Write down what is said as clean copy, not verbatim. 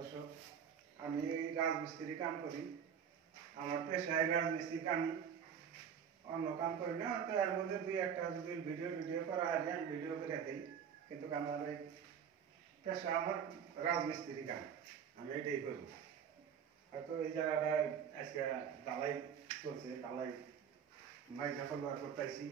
দর্শক, আমি রাজমিস্ত্রি কাম করি। আমার পেশায় রাজমিস্ত্রি কামই, অন্য কাম করি না। তো এর মধ্যে দুই একটা যদি ভিডিও করা হয় আমি ভিডিও করে দিই, কিন্তু আমার এই পেশা আমার রাজমিস্ত্রি কাম, আমি এটাই করি। হয়তো এই জায়গাটায় আজকে ঢালাই চলছে, ঢালাই মাইকা ফলোয়ার করতেছি।